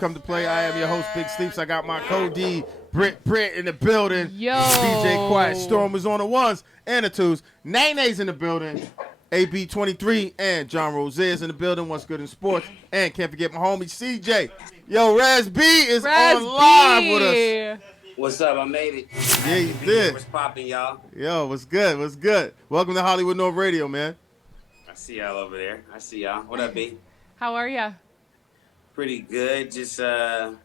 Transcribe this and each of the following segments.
come to play. I am your host, Big Sleeps. I got my co-D, Britt in the building. Yo. DJ Quiet Storm was on the ones and the twos. Nay's in the building. AB23 and John Rose's in the building. What's good in sports? And can't forget my homie CJ. Yo, Raz B is on live with us. What's up? I made it. Yeah, you did. What's poppin', y'all? Yo, what's good? What's good? Welcome to Hollywood North Radio, man. I see y'all over there. I see y'all. What up, B? How are ya? Pretty good. Just handling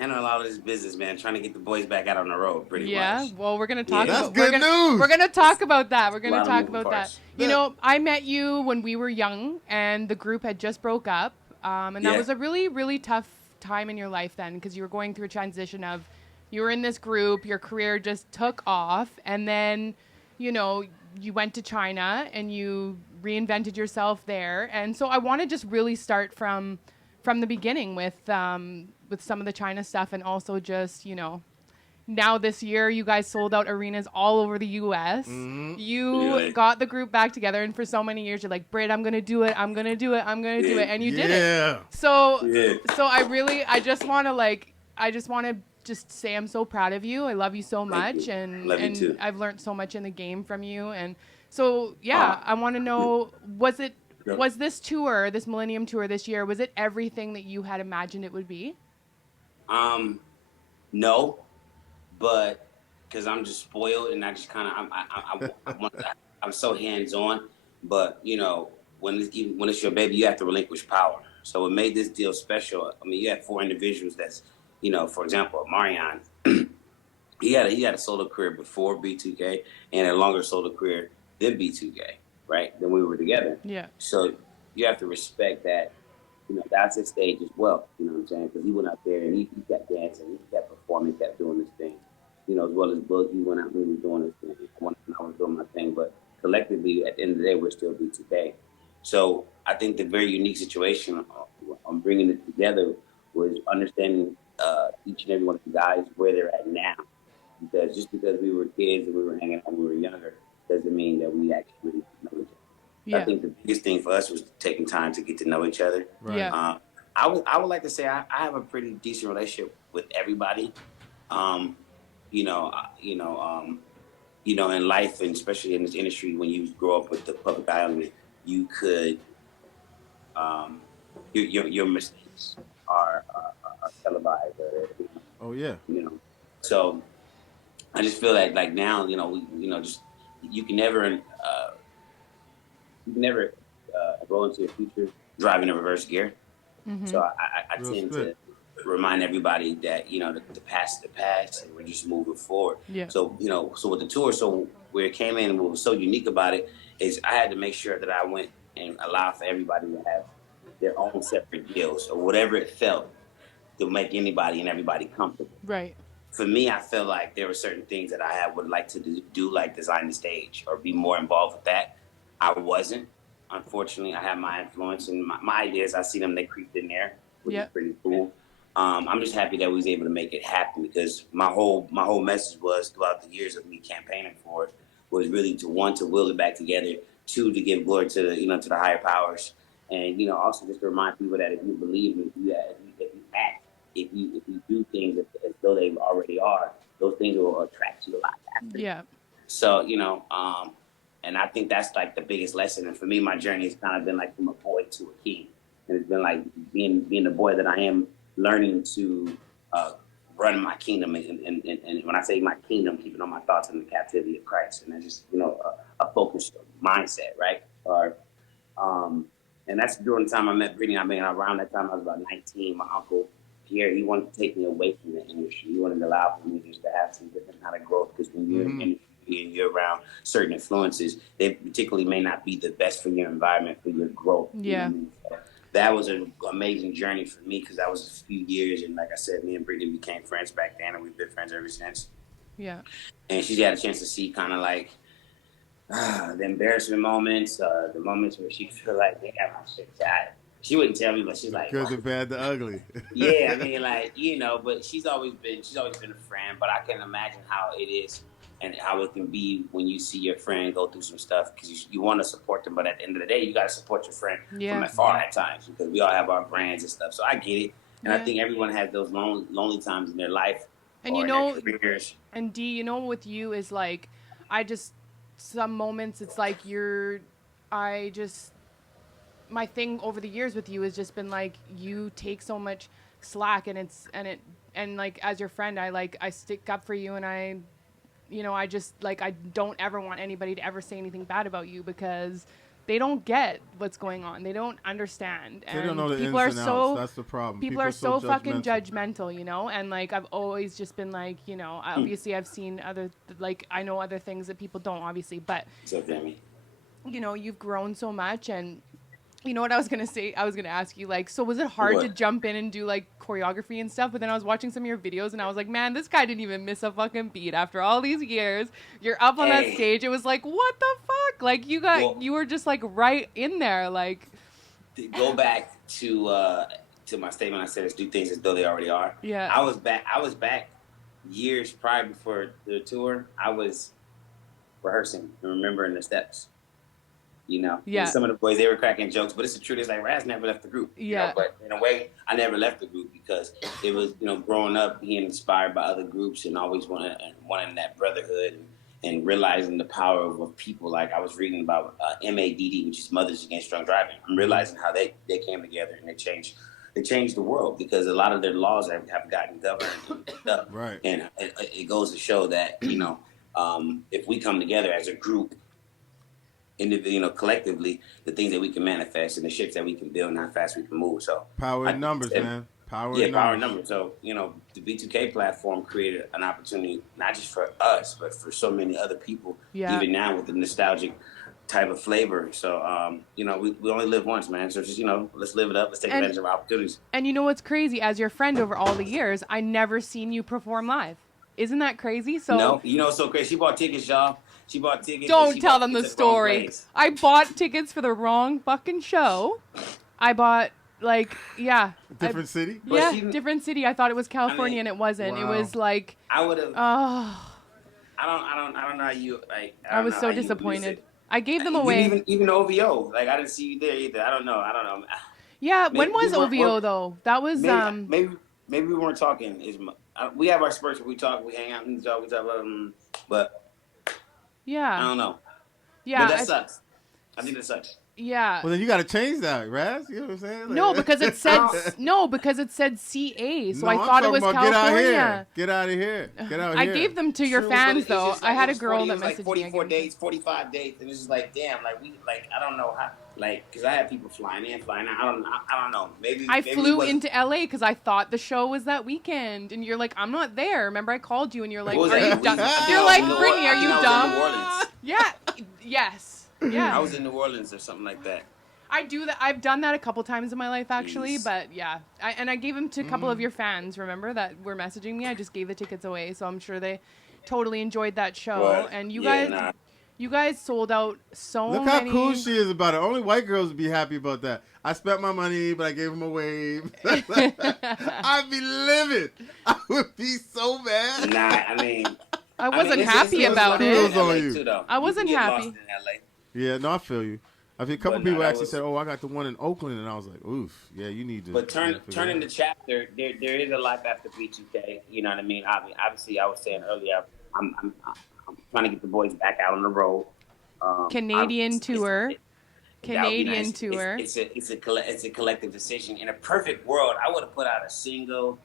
a lot of this business, man. Trying to get the boys back out on the road, pretty much. Yeah. Well, we're gonna talk. That's about, good news. We're gonna talk about that. We're A gonna lot of talk moving about parts. that. You know, I met you when we were young, and the group had just broke up, and that Yeah. was a really, really tough time in your life then, because you were going through a transition of, you were in this group, your career just took off, and then, you know, you went to China and you reinvented yourself there. And so I want to just really start from the beginning with some of the China stuff, and also just, you know, now this year you guys sold out arenas all over the US. Mm-hmm. You Really? got the group back together, and for so many years you're like, Britt, I'm going to do it. I'm going to do it. I'm going to do it. And you did it. Yeah. So Yeah. I just want to just say I'm so proud of you. I love you so Thank much, you. and Love you too. I've learned so much in the game from you. And so yeah, I want to know, was this tour, this Millennium Tour this year, was it everything that you had imagined it would be? No, but because I'm just spoiled and I just kind of I'm so hands on. But you know, when it's your baby, you have to relinquish power. So what made this deal special? I mean, you had 4 individuals that's, you know, for example, Marion. He had a solo career before B2K and a longer solo career than B2K, right? Then we were together. Yeah. So you have to respect that, you know, that's his stage as well. You know what I'm saying? Because he went out there and he kept dancing, he kept performing, he kept doing his thing. You know, as well as Boog, he went out and he was doing his thing. I was doing my thing, but collectively, at the end of the day, we're still B2K. So I think the very unique situation on bringing it together was understanding each and every one of the guys where they're at now. Because just because we were kids and we were hanging out when we were younger doesn't mean that we actually really know each other. Yeah. I think the biggest thing for us was taking time to get to know each other. Right. Yeah. I would like to say I have a pretty decent relationship with everybody. In life, and especially in this industry, when you grow up with the public eye on you, you could your mistakes are televised. Oh, yeah. You know, so I just feel like now, you know, you can never roll into your future driving in reverse gear. Mm-hmm. So I tend to remind everybody that, you know, the past is the past, and we're just moving forward. Yeah. So, you know, so with the tour, so where it came in and what was so unique about it is I had to make sure that I went and allowed for everybody to have their own separate deals or whatever it felt to make anybody and everybody comfortable. Right. For me, I felt like there were certain things that I would like to do, like design the stage or be more involved with that. I wasn't. Unfortunately, I have my influence and my ideas. I see them, they creeped in there, which is pretty cool. I'm just happy that we was able to make it happen, because my whole message was throughout the years of me campaigning for it was really to will it back together, 2 to give glory to the higher powers, and also just to remind people that if you believe, if you act, if you do things as though they already are, those things will attract you a lot faster. Yeah. So and I think that's like the biggest lesson. And for me, my journey has kind of been like from a boy to a king, and it's been like being the boy that I am, learning to run my kingdom, and when I say my kingdom, keeping all my thoughts in the captivity of Christ, and that's just a focused mindset, right? And that's during the time I met Brittany. I mean, around that time I was about 19. My uncle Pierre, he wanted to take me away from the industry. He wanted to allow for me just to have some different kind of growth, because when you're in the industry and you're around certain influences, they particularly may not be the best for your environment, for your growth. Yeah. So that was an amazing journey for me, because that was a few years, and like I said, me and Brittany became friends back then, and we've been friends ever since. Yeah. And she's had a chance to see kind of like the embarrassment moments, the moments where she feel like, damn, I'm shit tired. She wouldn't tell me, but she's like, Good, the bad, the ugly. yeah, I mean, like, but she's always been a friend. But I can imagine how it is and how it can be when you see your friend go through some stuff because you want to support them, but at the end of the day, you got to support your friend from Yeah. afar at times because we all have our brands and stuff. So I get it, and I Yeah. think everyone has those lonely times in their life And or in their careers. And D, with you is like, I just, some moments it's like I just, my thing over the years with you has just been like, you take so much slack and like, as your friend, I stick up for you and I just like, I don't ever want anybody to ever say anything bad about you because they don't get what's going on. They don't understand. They don't know the people ins are and so outs. That's the problem. People are so fucking judgmental, and like I've always just been like, obviously I've seen I know other things that people don't obviously, but So, Jamie. You've grown so much. And you know what I was going to say? I was going to ask you, like, so was it hard to jump in and do, like, choreography and stuff? But then I was watching some of your videos, and I was like, man, this guy didn't even miss a fucking beat after all these years. You're up on that stage. It was like, what the fuck? Like, you were just, like, right in there, like. Go back to my statement. I said, let's do things as though they already are. Yeah. I was back years prior before the tour. I was rehearsing and remembering the steps. Yeah. And some of the boys, they were cracking jokes, but it's the truth. It's like Raz never left the group. Yeah. But in a way, I never left the group because it was, growing up, being inspired by other groups and always wanting that brotherhood and realizing the power of people. Like I was reading about MADD, which is Mothers Against Drunk Driving. I'm realizing how they came together and they changed the world because a lot of their laws have gotten governed. Right. And it goes to show that, if we come together as a group, collectively, the things that we can manifest and the ships that we can build and how fast we can move. So power in numbers, man. Power in numbers. So, the B2K platform created an opportunity, not just for us, but for so many other people, even now with the nostalgic type of flavor. So, we only live once, man. So just, let's live it up. Let's take advantage of our opportunities. And you know what's crazy? As your friend over all the years, I never seen you perform live. Isn't that crazy? So no, it's so crazy. She bought tickets, y'all. She bought tickets. Don't tell them the story. I bought tickets for the wrong fucking show. I bought different city. Yeah, different city. I thought it was California, and it wasn't. Wow. It was like I would have. Oh. I don't know how you like. I was so disappointed. I gave them away. Even OVO. Like I didn't see you there either. I don't know. Yeah, when was OVO though? That was maybe we weren't talking. We have our spurts where we talk, we hang out and talk, but. Yeah. I don't know. Yeah. But that sucks. I think that sucks. Yeah. Well, then you got to change that, Raz. You know what I'm saying? Like, no, because it said CA, so I thought it was California. Get out of here. I gave them to your fans though. Like, I had a girl that messaged me. 44 days, 45 days, and it's just like, damn, I don't know how, because I had people flying in, flying out. I don't know. Maybe I flew into LA because I thought the show was that weekend, and you're like, I'm not there. Remember, I called you, and you're like, are you dumb? You're like, Brittany, are you dumb? Yeah. Yes. Yeah. I was in New Orleans or something like that. I do that. I've done that a couple times in my life, actually. Jeez. But yeah, I gave them to a couple of your fans. Remember that were messaging me. I just gave the tickets away, so I'm sure they totally enjoyed that show. What? And you guys sold out so many. Look how cool she is about it. Only white girls would be happy about that. I spent my money, but I gave them away. I'd be livid. I would be so mad. Nah, I mean. I wasn't happy about it. I wasn't happy. Yeah, no, I feel you. I think a couple people actually said, "Oh, I got the one in Oakland," and I was like, "Oof, yeah, you need to." But turning the chapter, there is a life after B2K. You know what I mean? Obviously, I was saying earlier, I'm trying to get the boys back out on the road. Canadian tour. It's a collective decision. In a perfect world, I would have put out a single.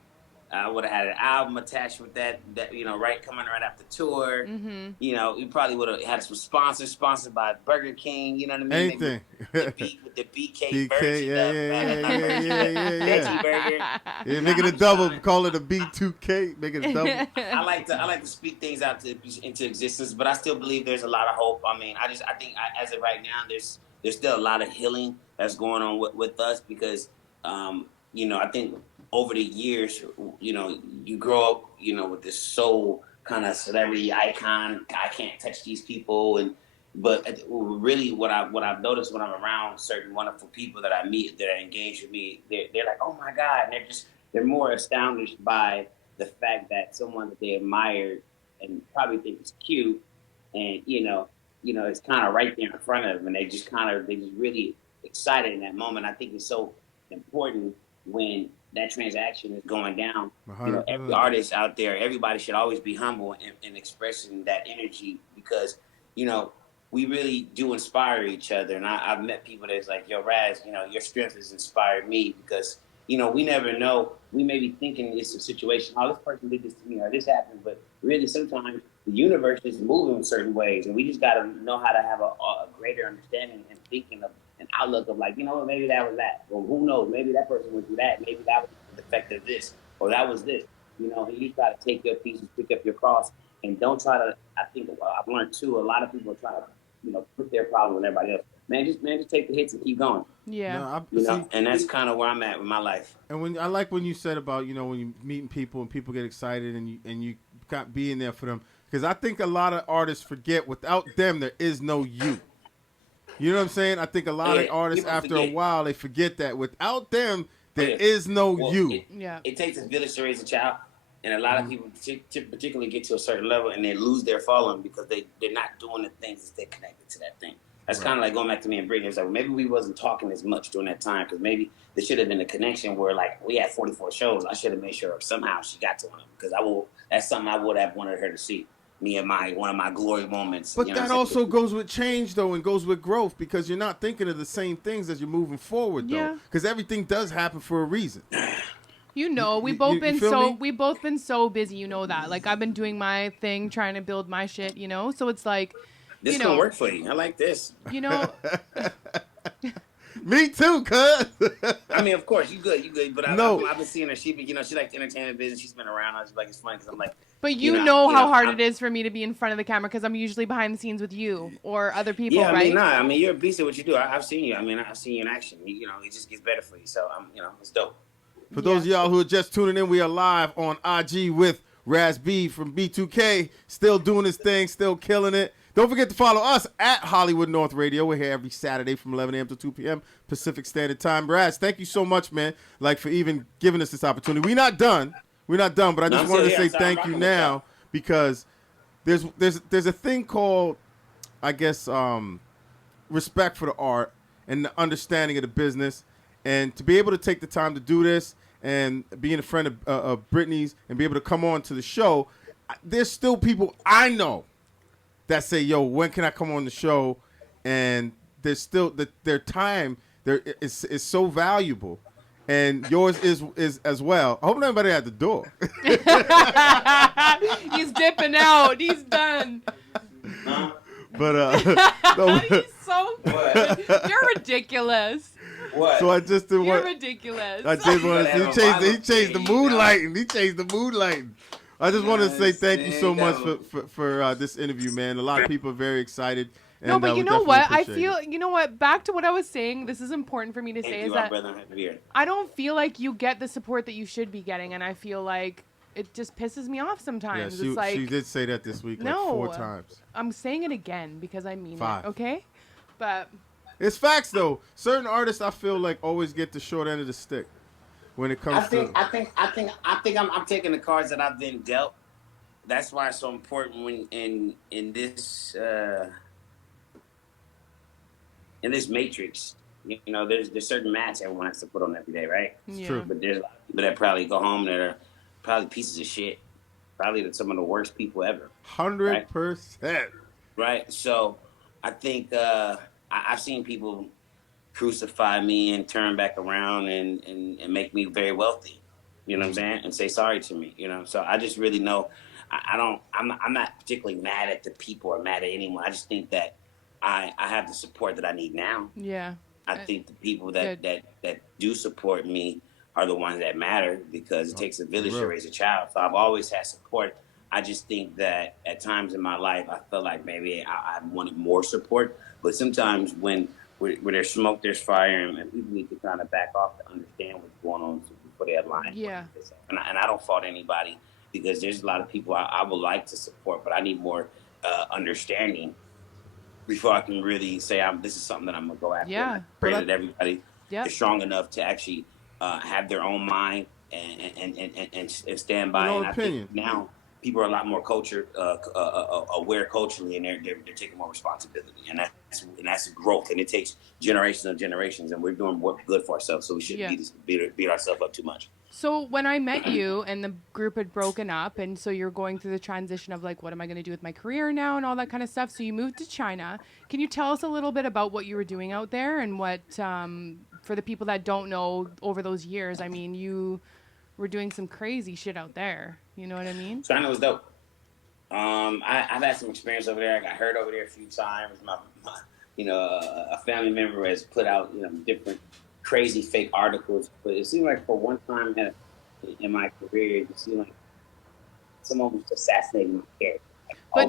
I would have had an album attached with that coming right after tour. Mm-hmm. We probably would have had some sponsors, sponsored by Burger King. You know what I mean? Anything. With the BK version. Yeah. Veggie burger. Yeah, make it a double. Call it a B2K. Make it a double. I like to speak things out into existence, but I still believe there's a lot of hope. I mean, I think as of right now, there's still a lot of healing that's going on with us because, I think. Over the years, you grow up, with this soul kind of celebrity icon. I can't touch these people, but really, what I've noticed when I'm around certain wonderful people that I meet that are engaged with me, they're like, oh my God, and they're more astonished by the fact that someone that they admired and probably think it's cute, and it's kind of right there in front of them, and they just really excited in that moment. I think it's so important when that transaction is going down. Every 100%. artist out there, everybody should always be humble in expressing that energy because you know we really do inspire each other. And I've met people that's like, yo, Raz, your strength has inspired me because, we never know. We may be thinking it's a situation, oh, this person did this to me or this happened. But really, sometimes the universe is moving in certain ways. And we just got to know how to have a greater understanding and thinking of an outlook of like, maybe that was that. Or who knows? Maybe that person went through that. Maybe that was the effect of this. Or that was this. And you try to take your pieces, pick up your cross, and don't try to. I think I've learned too. A lot of people try to, put their problem on everybody else. Man, just take the hits and keep going. Yeah. No, And that's kind of where I'm at with my life. and I like when you said about when you meeting people and people get excited and you got being there for them, because I think a lot of artists forget without them there is no you. You know what I'm saying? I think a lot of artists after a while they forget that without them there is no you. It takes a village to raise a child, and a lot of people particularly get to a certain level and they lose their following because they're not doing the things that they're connected to that thing. That's kind of like going back to me and Brittany. It's like maybe we wasn't talking as much during that time because maybe there should have been a connection where like we had 44 shows. I should have made sure somehow she got to one of them because that's something I would have wanted her to see. Me and one of my glory moments. But that also goes with change though, and goes with growth because you're not thinking of the same things as you're moving forward though. Because everything does happen for a reason. We've both been so busy, you know that. Like I've been doing my thing, trying to build my shit, So it's like this gonna work for you. I like this. Me too, cuz. I mean, of course, you good. But I've been seeing her. She likes the entertainment business. She's been around. I was like, it's funny because I'm like. But you know how hard it is for me to be in front of the camera because I'm usually behind the scenes with you or other people, right? I mean, you're a beast at what you do. I've seen you. I mean, I've seen you in action. It just gets better for you. So, it's dope. For those of y'all who are just tuning in, we are live on IG with Raz B from B2K. Still doing his thing, still killing it. Don't forget to follow us at Hollywood North Radio. We're here every Saturday from 11 a.m. to 2 p.m. Pacific Standard Time. Raz, thank you so much, man, for even giving us this opportunity. We're not done, but I just wanted to say thank you now because there's a thing called, I guess, respect for the art and the understanding of the business. And to be able to take the time to do this and being a friend of Brittany's and be able to come on to the show, there's still people I know that say, yo, when can I come on the show? And there's still their time is so valuable. And yours is as well. I hope nobody at the door. He's dipping out. He's done. But he's so good. You're ridiculous. What? So I just did You're ridiculous. I did want to he changed the mood lighting. He changed the mood lighting. I just wanted to say thank you so much for this interview, man. A lot of people are very excited. And, no, but you know what? I feel, back to what I was saying, this is important for me to say, is that I don't feel like you get the support that you should be getting, and I feel like it just pisses me off sometimes. Yeah, it's like, she did say that this week 4 times. I'm saying it again because I mean 5. it, okay? But it's facts, though. Certain artists, I feel like, always get the short end of the stick when it comes to. I think I'm taking the cards that I've been dealt. That's why it's so important when in this matrix, there's certain mats everyone has to put on every day, right? It's true. But there's a lot of people that probably go home that are probably pieces of shit, probably some of the worst people ever. 100%. Right. So I think I've seen people crucify me and turn back around and make me very wealthy. You know what I'm saying? And say sorry to me. So I just really know I'm not particularly mad at the people or mad at anyone. I just think that I have the support that I need now. Yeah. I think the people that do support me are the ones that matter because it takes a village to raise a child. So I've always had support. I just think that at times in my life, I felt like maybe I wanted more support. But sometimes when there's smoke, there's fire, and people need to kind of back off to understand what's going on before they align. Yeah. And I don't fault anybody because there's a lot of people I would like to support, but I need more understanding before I can really say this is something that I'm going to go after. Yeah. I pray that everybody is strong enough to actually have their own mind and stand by. Your and opinion. I think now people are a lot more aware culturally, and they're taking more responsibility, and that's growth, and it takes generations and generations, and we're doing what's good for ourselves, so we shouldn't beat ourselves up too much. So when I met you and the group had broken up, and so you're going through the transition of like, what am I going to do with my career now and all that kind of stuff. So you moved to China. Can you tell us a little bit about what you were doing out there and what, for the people that don't know over those years, I mean, you were doing some crazy shit out there. You know what I mean? China was dope. I've had some experience over there. I got hurt over there a few times. A family member has put out, different crazy fake articles. But it seemed like for one time in my career, it seemed like someone was assassinating my character. But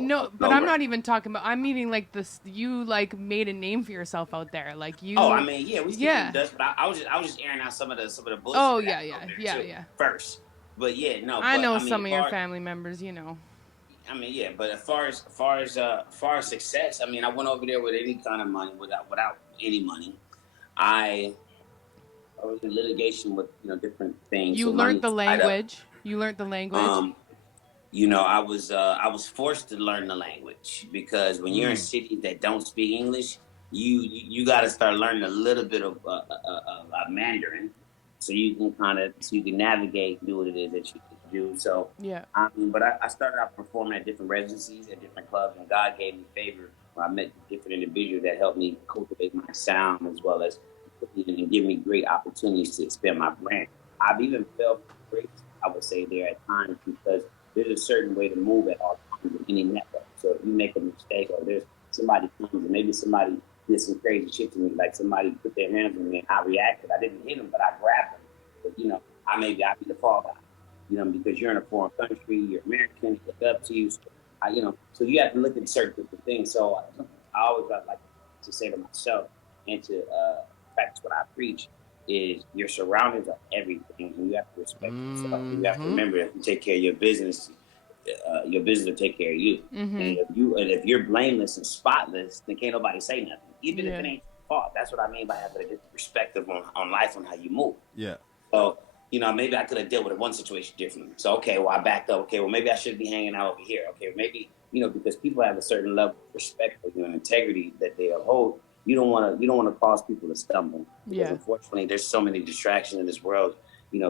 I'm not even talking about. I'm meaning like this. You like made a name for yourself out there, like you. Oh, I mean, yeah, we still do dust, but I was just airing out some of the bullshit. Oh yeah. First, but yeah, no. I know some of your family members, you know. I mean, yeah, but as far as success, I mean, I went over there with any kind of money, without any money. I was in litigation with different things. You learned the language. I was forced to learn the language because when you're in cities that don't speak English, you got to start learning a little bit of Mandarin, so you can navigate and do what it is that you do. So yeah, but I started out performing at different residencies at different clubs, and God gave me favor. I met different individuals that helped me cultivate my sound as well as and give me great opportunities to expand my brand. I've even felt great, I would say, there at times because there's a certain way to move at all times in any network. So if you make a mistake or there's somebody comes and maybe somebody did some crazy shit to me, like somebody put their hands on me and I reacted. I didn't hit them, but I grabbed them. But I'll be the fall guy. Because you're in a foreign country, you're American, they look up to you. So you have to look at certain different things. So I always like to say to myself and to practice what I preach is your surroundings are everything, and you have to respect yourself. You have to remember if you take care of your business will take care of you. And if you're blameless and spotless, then can't nobody say nothing, even if it ain't your fault. That's what I mean by having a different perspective on life, on how you move. Yeah. So maybe I could have dealt with one situation differently. So okay, well I backed up. Okay, well maybe I should be hanging out over here. Okay, maybe because people have a certain level of respect for you and integrity that they uphold. You don't want to cause people to stumble. Because unfortunately, there's so many distractions in this world.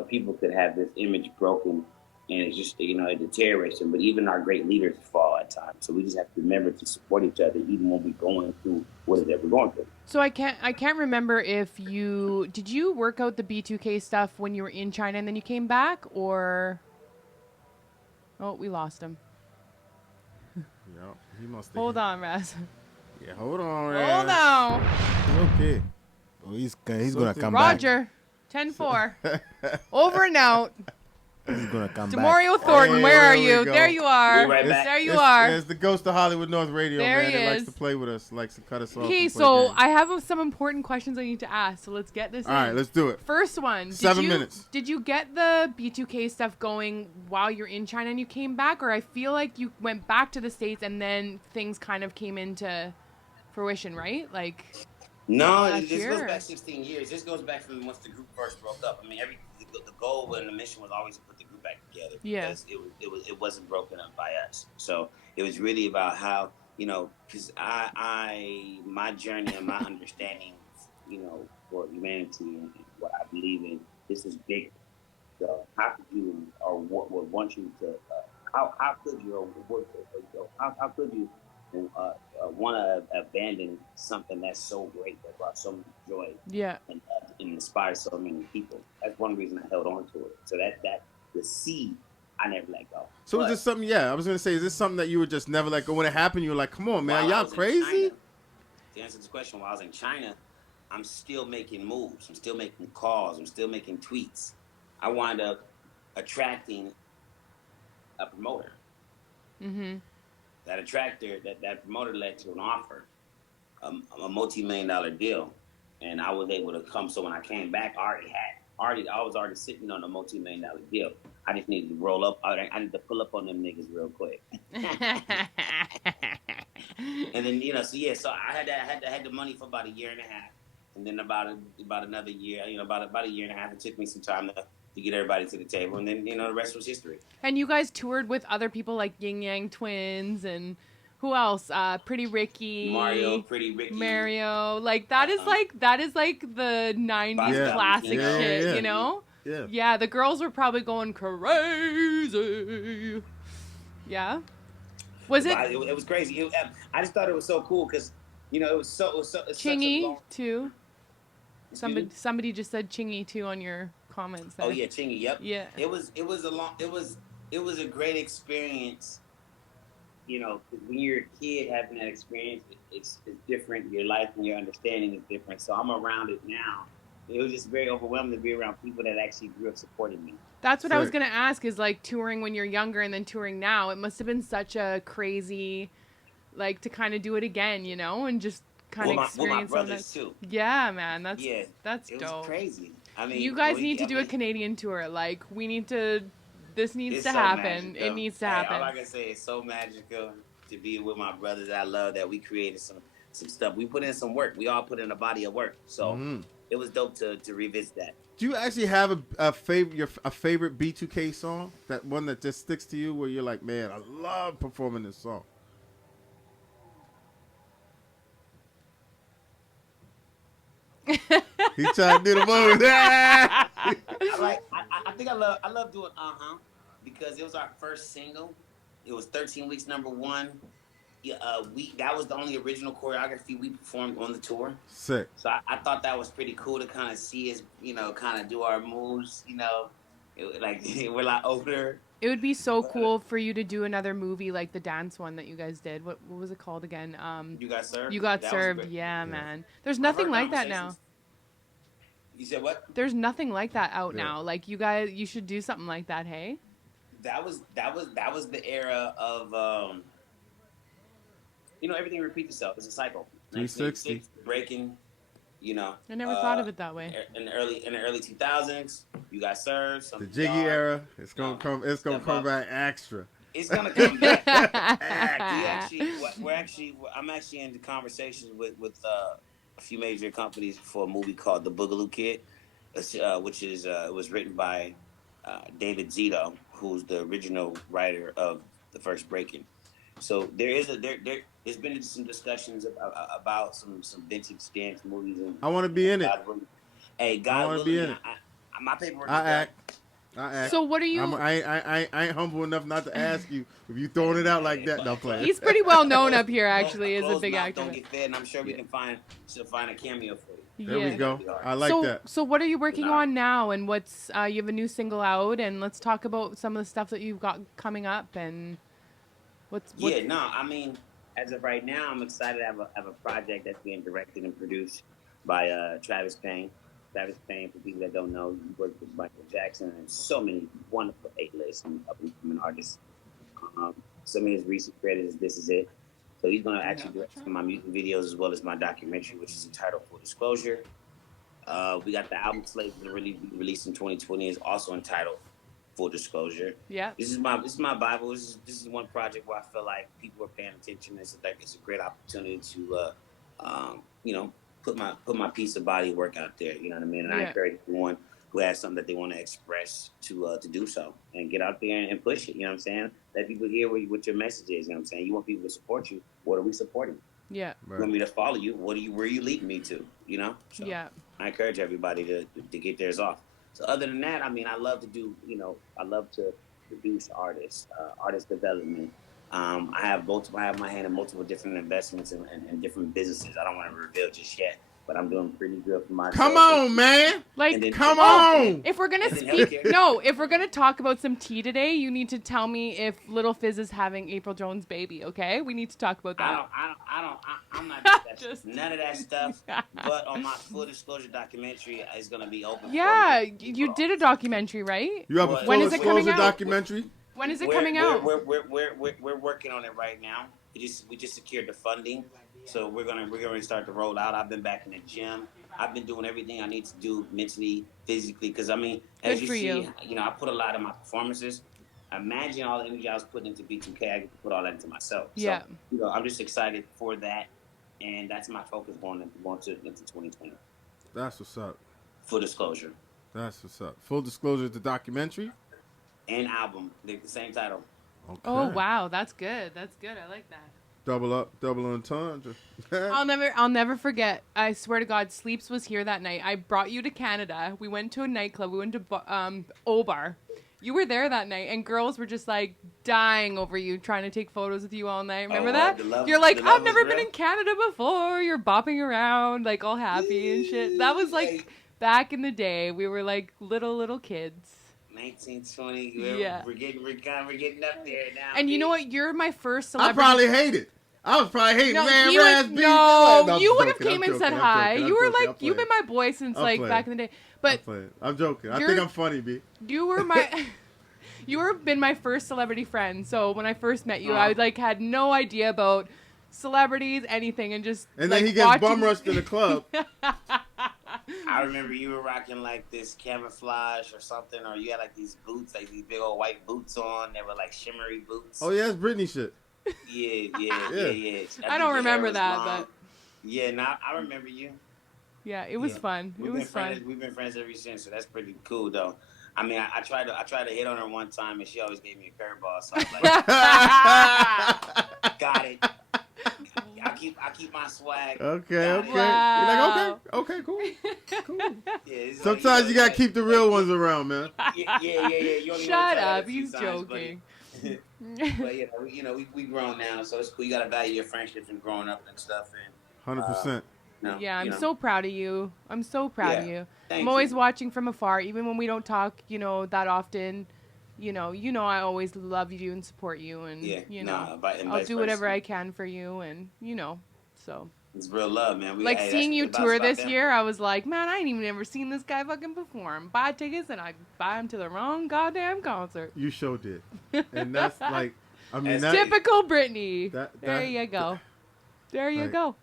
People could have this image broken, and it's just it deteriorates them. But even our great leaders fall at times. So we just have to remember to support each other, even when we're going through what it is that we're going through. So I can't remember if did you work out the B2K stuff when you were in China and then you came back, or we lost him. Yeah, he must. Hold on, Raz. Yeah, hold on, Raz. Hold on. It's okay. Oh, he's gonna come back. Roger, 10-4. Over and out. He's gonna come Demario back. Thornton, where are you? go. There you are. We're right back. There you are. It's the ghost of Hollywood North Radio, There man. he He likes is. to play with us, likes to cut us off. Okay, so I have some important questions I need to ask. So let's get this. All right, let's do it. First one. 7 minutes. Did you get the B2K stuff going while you're in China and you came back, or I feel like you went back to the States and then things kind of came into fruition, right? Like. No, this goes back 16 years. This goes back from once the group first broke up. I mean, the goal and the mission was always to put the group back together. Because it wasn't broken up by us. So it was really about how because my journey and my understanding, for humanity and what I believe in, this is big. So how could you or what would want you to? How could you how could you? Want to abandon something that's so great that brought so much joy and inspired so many people. That's one reason I held on to it. So that the seed I never let go. So is this something? Yeah, I was gonna say, is this something that you would just never let go? When it happened, you were like, "Come on, man, y'all crazy." China, to answer this question, while I was in China, I'm still making moves. I'm still making calls. I'm still making tweets. I wound up attracting a promoter. Mm-hmm. That promoter led to an offer, a multi-million-dollar deal, and I was able to come. So when I came back, I was already sitting on a multi-million-dollar deal. I just needed to roll up. I need to pull up on them niggas real quick. And then so I had the money for about a year and a half, and then about another year, about a year and a half. It took me some time to to get everybody to the table, and then the rest was history. And you guys toured with other people like Yin Yang Twins and who else? Pretty Ricky, Pretty Ricky, Mario. Like that is like the '90s Yeah. classic Yeah, shit. yeah. You know? Yeah. Yeah. The girls were probably going crazy. Yeah. Was it It was crazy. I just thought it was so cool because it was such a Chingy long. too? Excuse me? Somebody just said Chingy too on your comments. There. Oh yeah, Chingy. Yep. Yeah. It was a great experience. 'Cause when you're a kid having that experience, it's different. Your life and your understanding is different. So I'm around it now. It was just very overwhelming to be around people that actually grew up supporting me. That's what I was gonna ask. Is like touring when you're younger and then touring now. It must have been such a crazy, like to kind of do it again, and just kind of experience with my brothers too. Yeah, man, that's It dope. was crazy. I mean, you guys need to do a Canadian tour. Like we need to. This needs to happen. It needs to happen. All I can say is so magical to be with my brothers that I love, that we created some stuff. We put in some work. We all put in a body of work. So it was dope to revisit that. Do you actually have a favorite B2K song? That one that just sticks to you where you're like, man, I love performing this song. He trying to do the move. I think I love doing because it was our first single. It was 13 weeks #1. That was the only original choreography we performed on the tour. Sick. So I thought that was pretty cool to kind of see us, kind of do our moves. Like we're a lot older. It would be so cool for you to do another movie like the dance one that you guys did. What was it called again? You Got Served. You Got Served. Yeah, man. There's nothing like that now. You said what? There's nothing like that out now. Like you should do something like that. Hey. That was the era of everything repeats itself. It's a cycle. 360 breaking. I never thought of it that way. In the early 2000s, You Got Served. The Jiggy era. It's gonna come. It's gonna come back extra. It's gonna come back. I'm actually in the conversations with a few major companies for a movie called The Boogaloo Kid, which is it was written by David Zito, who's the original writer of the first Breaking'. So there's been some discussions about some vintage dance movies. And I want to be in it. Hey, God willing, be in it. My paperwork. I act. So what are you? I ain't humble enough not to ask you if you throwing it out like that. No play. He's pretty well known up here, actually, as a big actor. Don't get fed, and I'm sure we can find a cameo for you. There we go. I like that. So what are you working on now? And what's you have a new single out, and let's talk about some of the stuff that you've got coming up and what's I mean, as of right now, I'm excited to have a project that's being directed and produced by Travis Payne. Travis Payne, for people that don't know, he worked with Michael Jackson and so many wonderful A-list and up-and-coming artists. Some of his recent credits, This Is It. So he's going to actually direct some of my music videos as well as my documentary, which is entitled Full Disclosure. We got the album slate that really be released in 2020 is also entitled Full Disclosure. Yeah. This is my Bible. This is one project where I feel like people are paying attention. It's a great opportunity to put my piece of body work out there. You know what I mean? And I encourage everyone who has something that they want to express to do so and get out there and push it. You know what I'm saying? Let people hear what your message is. You know what I'm saying? You want people to support you. What are we supporting? Yeah. You want me to follow you? Where are you leading me to? So I encourage everybody to get theirs off. So other than that, I mean, I love to do, I love to produce artists, artist development. I have my hand in multiple different investments and different businesses. I don't want to reveal just yet, but I'm doing pretty good for myself. Come on, man. Like, come on. If we're going to if we're going to talk about some tea today, you need to tell me if Little Fizz is having April Jones' baby, okay? We need to talk about that. I'm not just none of that stuff. But on my Full Disclosure documentary, it's going to be open. Yeah, you did a documentary, right? You have a Full Disclosure documentary? When is it coming out? We're working on it right now. We just secured the funding, so we're gonna start to roll out. I've been back in the gym. I've been doing everything I need to do mentally, physically, because I mean, as you see, I put a lot of my performances. Imagine all the energy I was putting into B2K. I get to put all that into myself. Yeah. So, I'm just excited for that, and that's my focus going into 2020. That's what's up. Full Disclosure. That's what's up. Full disclosure, the documentary and album. They're the same title. Okay. Oh wow, that's good. That's good. I like that. Double up, double entendre. I'll never forget. I swear to God, Sleeps was here that night. I brought you to Canada. We went to a nightclub. We went to O-Bar. You were there that night, and girls were just like dying over you, trying to take photos with you all night. Remember that? You're like, I've never been in Canada before. You're bopping around, like all happy and shit. That was like back in the day. We were like little kids. 1920. Yeah. We're getting up there now. And you know what? You're my first I celebrity. probably hate it. I was probably hating, No, man. he Raz would, B. no, I'm you would have joking, came I'm and said joking, hi. I'm You were joking, like, you've been my boy since I'm like playing. back in the day. But I'm joking. I you're- think I'm funny, B. you were my, you were been my first celebrity friend. So when I first met you, I like had no idea about celebrities, anything, and just And like, then he gets watching- bum rushed in the club. I remember you were rocking like this camouflage or something, or you had like these boots, like these big old white boots on. They were like shimmery boots. Oh yeah, it's Britney shit. Yeah. I don't remember that, but yeah, no, I remember you. yeah, it was fun. It was fun. We've been friends ever since, so that's pretty cool, though. I mean, I tried to hit on her one time, and she always gave me a curveball. So I was like, got it. I keep my swag. Okay. Wow. You're like, okay, cool. Yeah, Sometimes you gotta keep the real ones around, man. Yeah. You only Shut wanna try that up. a few He's times, joking. But we grown now, so it's cool. You gotta value your friendships and growing up and stuff. And 100%. Yeah, I'm so proud of you. I'm so proud of you. Thank I'm always you. watching from afar, even when we don't talk, that often. I always love you and support you, and I'll do whatever I can for you, and so. It's real love, man. Seeing you tour this year, I was like, man, I ain't even ever seen this guy fucking perform. Buy tickets and I buy them to the wrong goddamn concert. You sure did. And that's like, I mean, That's typical Britney. That, there you go. There you go.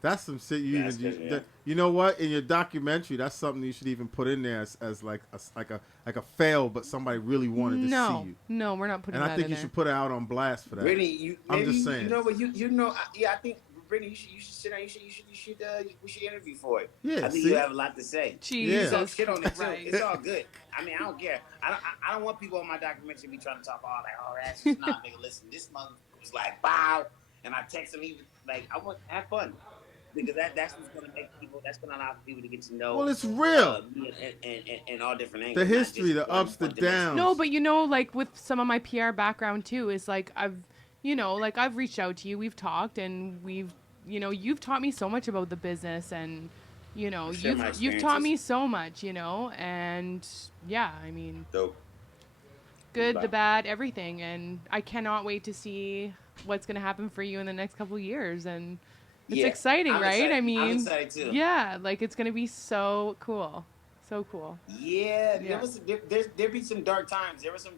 That's some shit you That's even. good, yeah. You know what? In your documentary, that's something you should even put in there as like a fail, but somebody really wanted to see you. No, we're not putting that in And I think you there. should put it out on blast for that. Brittany, I'm just saying. You know what? I think Brittany, you should sit down. We should interview for it. Yeah, I think see? you have a lot to say. Jesus. Talk shit on it too. Christ. It's all good. I mean, I don't care. I don't want people on my documentary to be trying to talk all like, oh, that's just not nigga. Listen, this mother was like, wow, and I text him. He was like, I want to have fun. Because that's what's gonna make people. That's gonna allow people to get to know. Well, it's real. Me and all different angles. The not history, just the ups, the one dimension. downs. No, but like with some of my PR background too, is like I've reached out to you, we've talked, and you've taught me so much about the business, and you've taught me so much, and yeah, I mean, Dope. good, the bad, everything, and I cannot wait to see what's gonna happen for you in the next couple of years, and it's exciting, I'm right? excited. I mean, I'm excited too. yeah, like it's gonna be so cool, so cool. Yeah, there be some dark times. There were some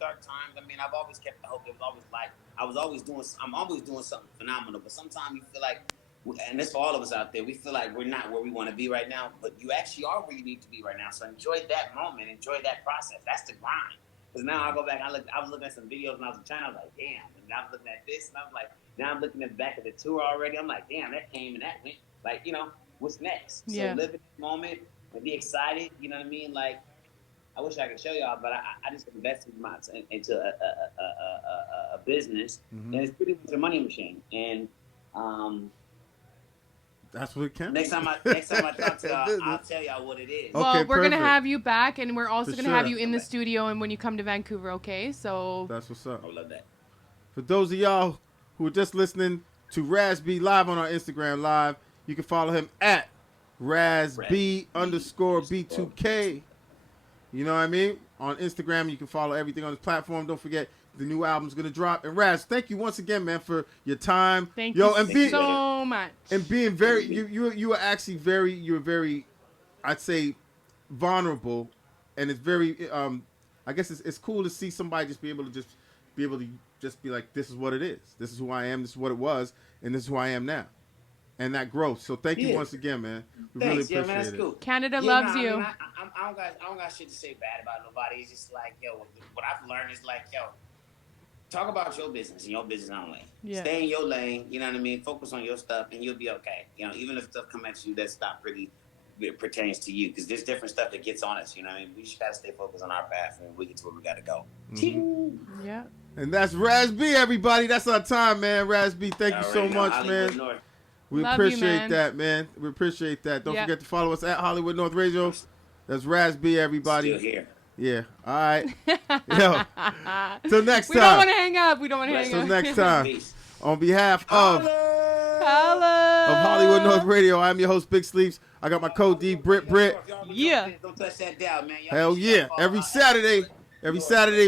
dark times. I mean, I've always kept the hope. It was always like I'm always doing something phenomenal. But sometimes you feel like, and this for all of us out there, we feel like we're not where we want to be right now. But you actually are where you need to be right now. So enjoy that moment. Enjoy that process. That's the grind. Because now I go back. I was looking at some videos when I was in China. I was like, damn. And I was looking at this, and I was like, now I'm looking at the back of the tour already. I'm like, damn, that came and that went. Like, what's next? Yeah. So live in the moment and be excited. You know what I mean? Like, I wish I could show y'all, but I just invested into a business, and it's pretty much a money machine. And That's what it can. next time I talk to y'all, I'll tell y'all what it is. Okay, Well, we're gonna perfect. have you back, and we're also For gonna have sure. you in the studio, and when you come to Vancouver, okay? So That's what's up. I love that. For those of y'all who are just listening to Raz B live on our Instagram live, you can follow him at Raz B _ B2K. You know what I mean? On Instagram, you can follow everything on his platform. Don't forget, the new album's gonna drop. And Raz, thank you once again, man, for your time. thank Yo, you and be, so much. and being very, you were actually very, I'd say, vulnerable, and it's very, I guess it's cool to see somebody just be able to just be like, this is what it is. This is who I am. This is what it was, and this is who I am now, and that growth. So thank you once again, man. We really Thanks, appreciate man. That's it. cool. Canada loves I you. mean, I don't got shit to say bad about nobody. It's just like, yo, what I've learned is like, yo, talk about your business and your business only. Yeah. Stay in your lane. You know what I mean? Focus on your stuff, and you'll be okay. Even if stuff come at you that's not pretty, it pertains to you, because there's different stuff that gets on us. You know what I mean? We just gotta stay focused on our path, and we get to where we gotta go. Yeah. And that's Raz B, everybody. That's our time, man. Raz B, thank you so much, Hollywood man. North. We Love you, appreciate man. that, man. We appreciate that. Don't Yeah. forget to follow us at Hollywood North Radio. That's Raz B, everybody. Still here. Yeah. All right. Yo. Till next We don't time. want to hang up. We don't want to hang Till up. next time. Peace. On behalf of Hollywood North Radio, I'm your host, Big Sleeps. I got my co-D, Britt. Yeah. Don't touch that dial, man. Y'all Hell yeah. Every Saturday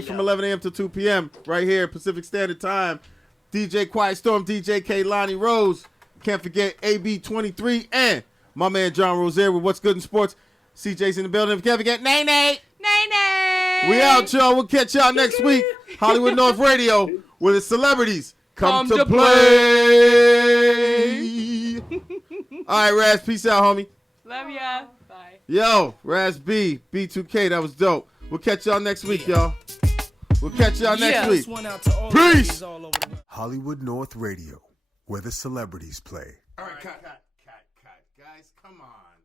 from 11 a.m. to 2 p.m. right here, Pacific Standard Time. DJ Quiet Storm, DJ K. Lonnie Rose. Can't forget AB23 and my man John Rozier with What's Good in Sports. CJ's in the building. Can't forget Nay. Nay. We out, y'all. We'll catch y'all next week. Hollywood North Radio, where the celebrities come to play. All right, Raz, peace out, homie. Love ya. Bye. Yo, Raz B, B2K, that was dope. We'll catch y'all next week, y'all. We'll catch y'all next week. Peace. Hollywood North Radio, where the celebrities play. All right, cut. Guys, come on.